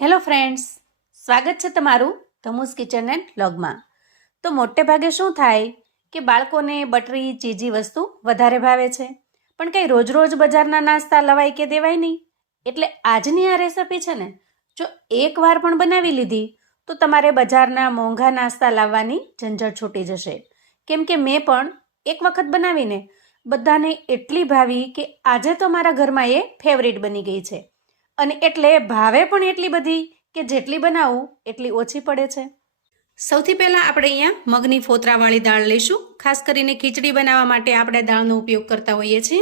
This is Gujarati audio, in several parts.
હેલો ફ્રેન્ડ્સ, સ્વાગત છે તમારું ધમુસ કિચન એન્ડ વ્લોગમાં. તો મોટે ભાગે શું થાય કે બાળકોને બટરી ચીજી વસ્તુ વધારે ભાવે છે, પણ કંઈ રોજ રોજ બજારના નાસ્તા લવાય કે દેવાય નહીં. એટલે આજની આ રેસિપી છે ને, જો એકવાર પણ બનાવી લીધી તો તમારે બજારના મોંઘા નાસ્તા લાવવાની ઝંઝટ છૂટી જશે. કેમ કે મેં પણ એક વખત બનાવીને બધાને એટલી ભાવી કે આજે તો મારા ઘરમાં એ ફેવરિટ બની ગઈ છે. અને એટલે ભાવે પણ એટલી બધી કે જેટલી બનાવું એટલી ઓછી પડે છે. સૌથી પહેલાં આપણે અહીંયા મગની ફોતરાવાળી દાળ લઈશું. ખાસ કરીને ખીચડી બનાવવા માટે આપણે દાળનો ઉપયોગ કરતા હોઈએ છીએ.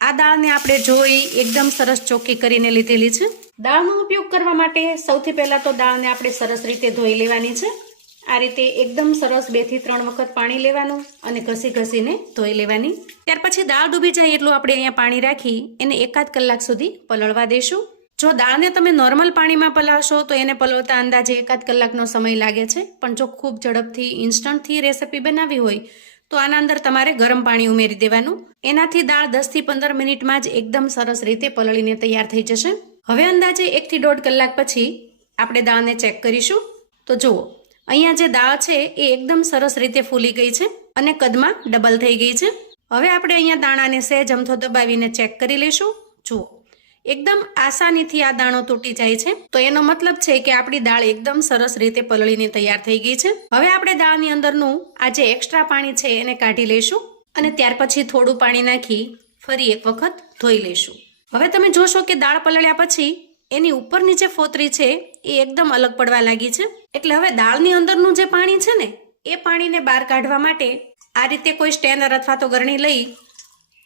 આ દાળને આપણે ધોઈ એકદમ સરસ ચોખ્ખી કરીને લીધેલી છે. દાળનો ઉપયોગ કરવા માટે સૌથી પહેલાં તો દાળને આપણે સરસ રીતે ધોઈ લેવાની છે. આ રીતે એકદમ સરસ 2 થી 3 વખત પાણી લેવાનું અને ઘસીને ધોઈ લેવાની. ત્યાર પછી દાળ ડૂબી જાય એટલું આપણે અહીંયા પાણી રાખી એને 1-8 કલાક સુધી પલળવા દઈશું. જો દાળને તમે નોર્મલ પાણીમાં પલાળશો તો એને પલળતા અંદાજે 1-8 કલાકનો સમય લાગે છે. પણ જો ખૂબ ઝડપથી ઇન્સ્ટન્ટથી રેસિપી બનાવવી હોય તો આના અંદર તમારે ગરમ પાણી ઉમેરી દેવાનું. એનાથી દાળ 10 થી 15 મિનિટમાં જ એકદમ સરસ રીતે પલળીને તૈયાર થઈ જશે. હવે અંદાજે 1 થી 1.5 કલાક પછી આપણે દાળને ચેક કરીશું. તો જુઓ, અહીંયા જે દાળ છે એ એકદમ સરસ રીતે ફૂલી ગઈ છે અને કદમાં ડબલ થઈ ગઈ છે. હવે આપણે અહીંયા દાણાને સહેજ અમથો દબાવીને ચેક કરી લઈશું. જુઓ, એકદમ આસાનીથી આ દાણો તૂટી જાય છે, તો એનો મતલબ છે કે આપણી દાળ એકદમ સરસ રીતે પલળીને તૈયાર થઈ ગઈ છે. હવે આપણે દાળની અંદરનું આ જે એક્સ્ટ્રા પાણી છે એને કાઢી લઈશું અને ત્યાર પછી થોડું પાણી નાખી ફરી એક વખત ધોઈ લઈશું. હવે તમે જોશો કે દાળ પલળ્યા પછી એની ઉપરની જે ફોતરી છે એ એકદમ અલગ પડવા લાગી છે. એટલે હવે દાળની અંદરનું જે પાણી છે ને એ પાણીને બહાર કાઢવા માટે આ રીતે કોઈ સ્ટેનર અથવા તો ગરણી લઈ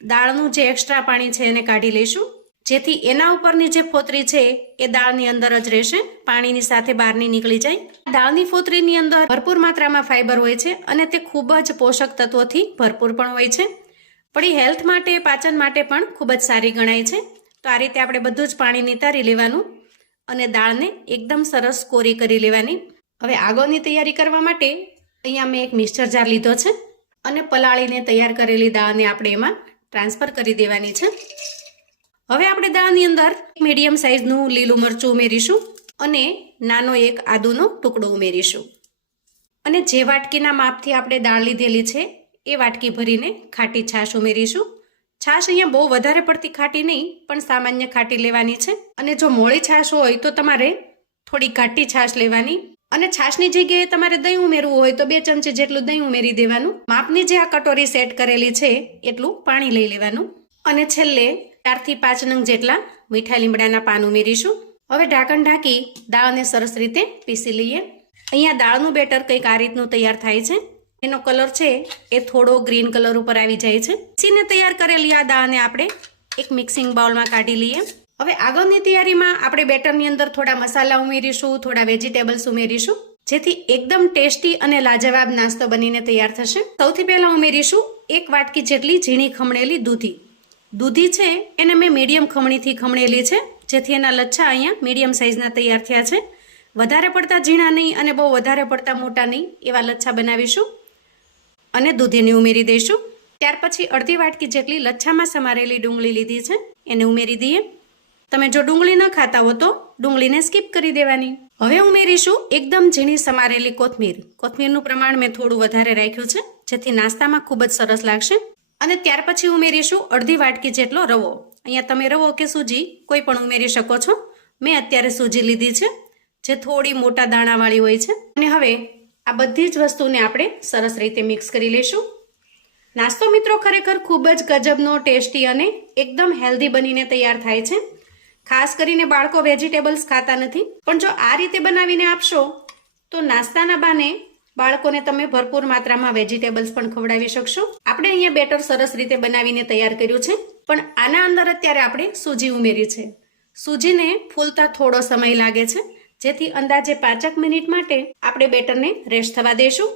દાળનું જે એક્સ્ટ્રા પાણી છે એને કાઢી લઈશું, જેથી એના ઉપરની જે ફોતરી છે એ દાળની અંદર જ રહેશે, પાણીની સાથે બહાર નહીં નીકળી જાય. દાળની ફોતરીની અંદર ભરપૂર માત્રામાં ફાઈબર હોય છે અને તે ખૂબ જ પોષક તત્વોથી ભરપૂર પણ હોય છે. પણ એ હેલ્થ માટે, પાચન માટે પણ ખૂબ જ સારી ગણાય છે. તો આ રીતે આપણે બધું જ પાણી નિતારી લેવાનું અને દાળને એકદમ સરસ કોરી કરી લેવાની. હવે આગળની તૈયારી કરવા માટે અહીંયા મેં એક મિક્સર જાર લીધો છે અને પલાળીને તૈયાર કરેલી દાળને આપણે એમાં ટ્રાન્સફર કરી દેવાની છે. હવે આપણે દાળની અંદર મીડિયમ સાઇઝનું લીલું મરચું ઉમેરીશું અને નાનો એક આદુનો ટુકડો ઉમેરીશું. અને જે વાટકીના માપથી આપણે દાળ લીધેલી છે એ વાટકી ભરીને ખાટી છાશ ઉમેરીશું. છાશ અહીંયા બહુ વધારે પડતી ખાટી નહીં, પણ સામાન્ય ખાટી લેવાની છે. અને જો મોળી છાશ હોય તો તમારે થોડી ઘાટી છાશ લેવાની. અને છાશની જગ્યાએ તમારે દહીં ઉમેરવું હોય તો 2 ચમચી જેટલું દહીં ઉમેરી દેવાનું. માપની જે આ કટોરી સેટ કરેલી છે એટલું પાણી લઈ લેવાનું. અને છેલ્લે 4 થી 5 નંગ જેટલા મીઠા લીમડાના પાન ઉમેરીશું. હવે ઢાંકણ ઢાંકી દાળને સરસ રીતે પીસી લઈએ. અહીંયા દાળનું બેટર કંઈક આ રીતનું તૈયાર થાય છે. એનો કલર છે એ થોડો ગ્રીન કલર ઉપર આવી જાય છે. પીસીને તૈયાર કરેલી આ દાળને આપણે એક મિક્સિંગ બાઉલમાં કાઢી લઈએ. હવે આગળની તૈયારીમાં આપણે બેટરની અંદર થોડા મસાલા ઉમેરીશું, થોડા વેજીટેબલ્સ ઉમેરીશું, જેથી એકદમ ટેસ્ટી અને લાજવાબ નાસ્તો બનીને તૈયાર થશે. સૌથી પહેલા ઉમેરીશું 1 વાટકી જેટલી ઝીણી ખમણેલી દૂધી. દૂધી છે એને મેં મીડિયમ ખમણીથી ખમણેલી છે, જેથી એના લચ્છા અહીંયા મીડિયમ સાઇઝના તૈયાર થયા છે. વધારે પડતા ઝીણા નહીં અને બહુ વધારે પડતા મોટા નહીં એવા લચ્છા બનાવીશું અને દૂધીને ઉમેરી દઈશું. ત્યાર પછી અડધી વાટકી જેટલી લચ્છામાં સમારેલી ડુંગળી લીધી છે એને ઉમેરી દઈએ. તમે જો ડુંગળી ન ખાતા હો તો ડુંગળીને સ્કીપ કરી દેવાની. હવે ઉમેરીશું એકદમ ઝીણી સમારેલી કોથમીર. કોથમીરનું પ્રમાણ મેં થોડું વધારે રાખ્યું છે, જેથી નાસ્તામાં ખૂબ જ સરસ લાગશે. અને ત્યાર પછી ઉમેરીશું અડધી વાટકી જેટલો રવો. અહીંયા તમે રવો કે સૂજી કોઈ પણ ઉમેરી શકો છો. મેં અત્યારે સૂજી લીધી છે, જે થોડી મોટા દાણાવાળી હોય છે. અને હવે આ બધી જ વસ્તુને આપણે સરસ રીતે મિક્સ કરી લઈશું. નાસ્તો મિત્રો ખરેખર ખૂબ જ ગજબનો, ટેસ્ટી અને એકદમ હેલ્ધી બનીને તૈયાર થાય છે. ખાસ કરીને બાળકો વેજીટેબલ્સ ખાતા નથી, પણ જો આ રીતે બનાવીને આપશો તો નાસ્તાના બાને બાળકોને તમે ભરપૂર માત્રામાં વેજીટેબલ્સ પણ ખવડાવી શકશો. આપણે અહીંયા બેટર સરસ રીતે બનાવીને તૈયાર કર્યું છે, પણ આના અંદર અત્યારે આપણે સૂજી ઉમેરી છે. સૂજીને ફૂલતા થોડો સમય લાગે છે, જેથી અંદાજે 5 મિનિટ માટે આપણે બેટરને રેસ્ટ થવા દઈશું.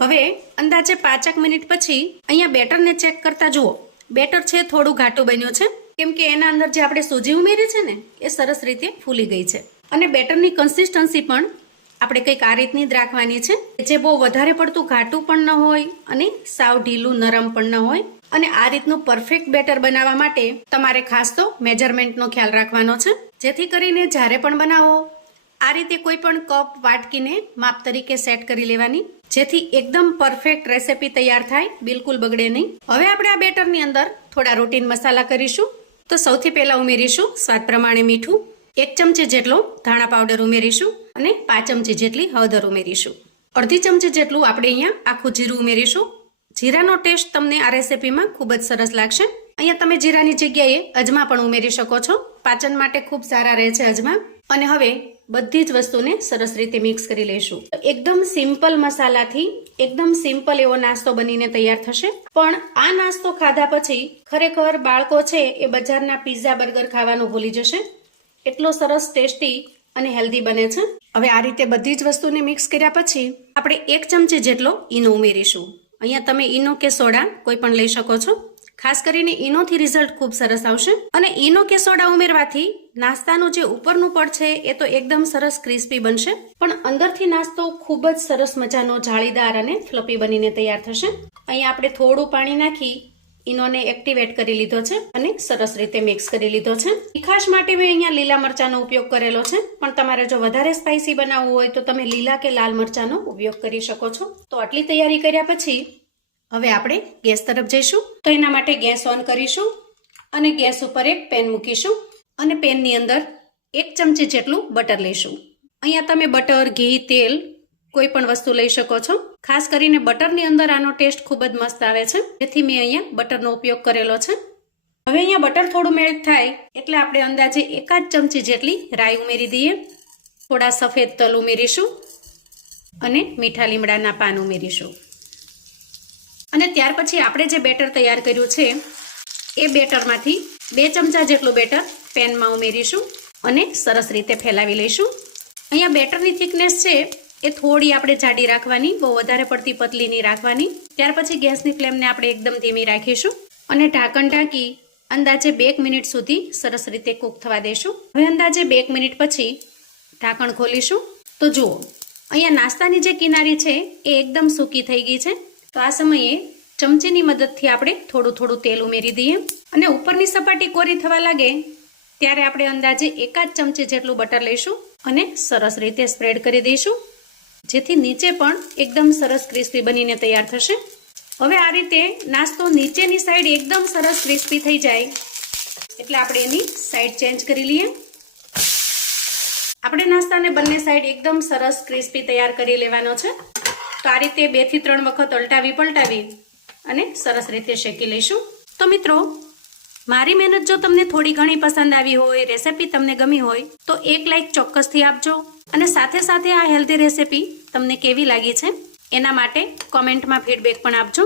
હવે અંદાજે 5 મિનિટ પછી અહીંયા બેટરને ચેક કરતા જુઓ, બેટર છે થોડું ઘાટું બન્યું છે, કેમ કે એના અંદર જે આપણે સૂજી ઉમેરી છે ને એ સરસ રીતે ફૂલી ગઈ છે. અને બેટરની કન્સિસ્ટન્સી પણ આપણે કંઈક આ રીતની જ રાખવાની છે, જે બહુ વધારે પડતું ઘાટું પણ ન હોય અને સાવ ઢીલું નરમ પણ ન હોય. અને આ રીતનું પરફેક્ટ બેટર બનાવવા માટે તમારે ખાસ તો મેજરમેન્ટનો ખ્યાલ રાખવાનો છે, જેથી કરીને જ્યારે પણ બનાવો આ રીતે કોઈ પણ કપ વાટકીને માપ તરીકે સેટ કરી લેવાની, જેથી એકદમ પરફેક્ટ રેસિપી તૈયાર થાય, બિલકુલ બગડે નહીં. હવે આપણે આ બેટરની અંદર થોડા રૂટીન મસાલા કરીશું. તો સૌથી પહેલા ઉમેરીશું સ્વાદ પ્રમાણે મીઠું, 1 ચમચી જેટલો ધાણા પાવડર ઉમેરીશું અને 5 ચમચી જેટલી હળદર ઉમેરીશું. અડધી ચમચી જેટલું આપણે અહીંયા આખું જીરું ઉમેરીશું. જીરાનો ટેસ્ટ તમને આ રેસિપીમાં ખૂબ જ સરસ લાગશે. અહીંયા તમે જીરાની જગ્યાએ અજમા પણ ઉમેરી શકો છો, પાચન માટે ખૂબ સારા રહે છે અજમા. અને હવે બધી જ વસ્તુને સરસ રીતે મિક્સ કરી લઈશું. એકદમ સિમ્પલ મસાલાથી એકદમ સિમ્પલ એવો નાસ્તો બનીને તૈયાર થશે. પણ આ નાસ્તો ખાધા પછી ખરેખર બાળકો છે એ બજારના પીઝા બર્ગર ખાવાનું ભૂલી જશે, એટલો સરસ ટેસ્ટી અને હેલ્ધી બને છે. હવે આ રીતે બધી જ વસ્તુને મિક્સ કર્યા પછી આપણે 1 ચમચી જેટલો ઈનો ઉમેરીશું. અહીંયા તમે ઈનો કે સોડા કોઈ પણ લઈ શકો છો. ખાસ કરીને ઈનોથી રિઝલ્ટ ખૂબ સરસ આવશે. અને ઈનો કે સોડા ઉમેરવાથી નાસ્તાનું જે ઉપરનું પડ છે એ તો એકદમ સરસ ક્રિસ્પી બનશે, પણ અંદરથી નાસ્તો ખૂબ જ સરસ મજાનો જાળીદાર અને ફ્લફી બનીને તૈયાર થશે. અહીંયા આપણે થોડું પાણી નાખી ઈનોને એક્ટિવેટ કરી લીધો છે અને સરસ રીતે મિક્સ કરી લીધો છે. તીખાશ માટે મેં અહીંયા લીલા મરચાનો ઉપયોગ કરેલો છે, પણ તમારે જો વધારે સ્પાઇસી બનાવવું હોય તો તમે લીલા કે લાલ મરચાનો ઉપયોગ કરી શકો છો. તો આટલી તૈયારી કર્યા પછી હવે આપણે ગેસ તરફ જઈશું. તો એના માટે ગેસ ઓન કરીશું અને ગેસ ઉપર એક પેન મૂકીશું અને પેનની અંદર 1 ચમચી જેટલું બટર લઈશું. અહીંયા તમે બટર, ઘી, તેલ કોઈ પણ વસ્તુ લઈ શકો છો. ખાસ કરીને બટરની અંદર આનો ટેસ્ટ ખૂબ જ મસ્ત આવે છે, જેથી મેં અહીંયા બટરનો ઉપયોગ કરેલો છે. હવે અહીંયા બટર થોડું મેલ્ટ થાય એટલે આપણે અંદાજે 1 ચમચી જેટલી રાઈ ઉમેરી દઈએ. થોડા સફેદ તલ ઉમેરીશું અને મીઠા લીમડાના પાન ઉમેરીશું. અને ત્યાર પછી આપણે જે બેટર તૈયાર કર્યું છે એ બેટરમાંથી 2 ચમચા જેટલું બેટર પેનમાં ઉમેરીશું અને સરસ રીતે ફેલાવી લઈશું. અહીંયા બેટરની થિકનેસ છે એ થોડી આપણે જાડી રાખવાની, બહુ વધારે પડતી પતલી નહીં રાખવાની. ત્યાર પછી ગેસની ફ્લેમને આપણે એકદમ ધીમી રાખીશું અને ઢાંકણ ઢાંકી અંદાજે 2 મિનિટ સુધી સરસ રીતે કૂક થવા દઈશું. હવે અંદાજે 2 મિનિટ પછી ઢાંકણ ખોલીશું. તો જુઓ અહીંયા નાસ્તાની જે કિનારી છે એ એકદમ સૂકી થઈ ગઈ છે. તો આ સમયે ચમચીની મદદથી આપણે થોડું થોડું તેલ ઉમેરી દઈએ અને ઉપરની સપાટી કોરી થવા લાગે ત્યારે આપણે અંદાજે 1 ચમચી જેટલું બટર લઈશું અને સરસ રીતે સ્પ્રેડ કરી દઈશું, જેથી નીચે પણ એકદમ સરસ ક્રિસ્પી બનીને તૈયાર થશે. હવે આ રીતે નાસ્તો નીચેની સાઈડ એકદમ સરસ ક્રિસ્પી થઈ જાય એટલે આપણે એની સાઈડ ચેન્જ કરી લઈએ. આપણે નાસ્તાને બંને સાઈડ એકદમ સરસ ક્રિસ્પી તૈયાર કરી લેવાનો છે. તો આ રીતે 2 થી 3 વખત અલટાવી પલટાવી અને સરસ રીતે શેકી લઈશું. તો મિત્રો, મારી મહેનત જો તમને થોડી ઘણી પસંદ આવી હોય, રેસિપી તમને ગમી હોય તો એક લાઈક ચોક્કસથી આપજો અને સાથે સાથે આ હેલ્ધી રેસિપી તમને કેવી લાગી છે એના માટે કોમેન્ટમાં ફીડબેક પણ આપજો.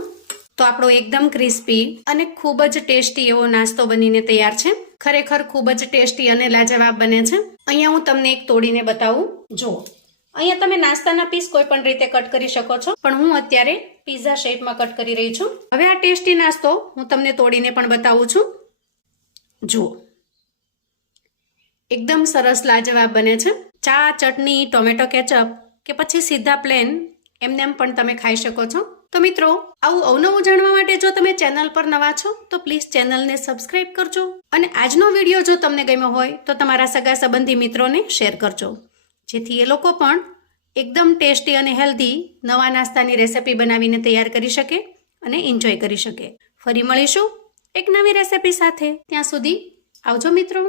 તો આપણો એકદમ ક્રિસ્પી અને ખૂબ જ ટેસ્ટી એવો નાસ્તો બનીને તૈયાર છે. ખરેખર ખૂબ જ ટેસ્ટી અને લાજવાબ બને છે. અહીંયા હું તમને એક તોડીને બતાવું. જુઓ, અહીંયા તમે નાસ્તાના પીસ કોઈ પણ રીતે કટ કરી શકો છો, પણ હું અત્યારે પીઝા શેપમાં કટ કરી રહી છું. હવે આ ટેસ્ટી નાસ્તો હું તમને તોડીને પણ બતાવું છું. જુઓ, એકદમ સરસ લાજવાબ બને છે. ચા, ચટણી, ટોમેટો કેચઅપ કે પછી સીધા પ્લેન એમને પણ તમે ખાઈ શકો છો. તો મિત્રો, આવું અવનવું જાણવા માટે જો તમે ચેનલ પર નવા છો તો પ્લીઝ ચેનલને સબસ્ક્રાઇબ કરજો અને આજનો વિડીયો જો તમને ગમ્યો હોય તો તમારા સગા સંબંધી મિત્રોને શેર કરજો, જેથી એ લોકો પણ એકદમ ટેસ્ટી અને હેલ્ધી નવા નાસ્તાની રેસિપી બનાવીને તૈયાર કરી શકે અને એન્જોય કરી શકે. ફરી મળીશું એક નવી રેસિપી સાથે. ત્યાં સુધી આવજો મિત્રો.